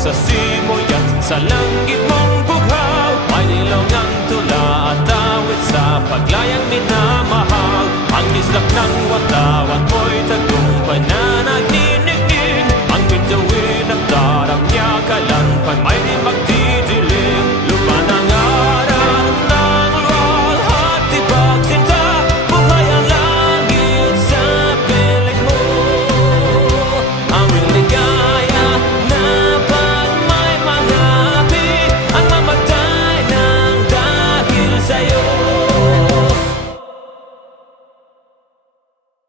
sa simoy at sa langit mong bughaw. May nilaw ng tula at awit sa paglayang minamahal. Ang kislap ng watawan mo'y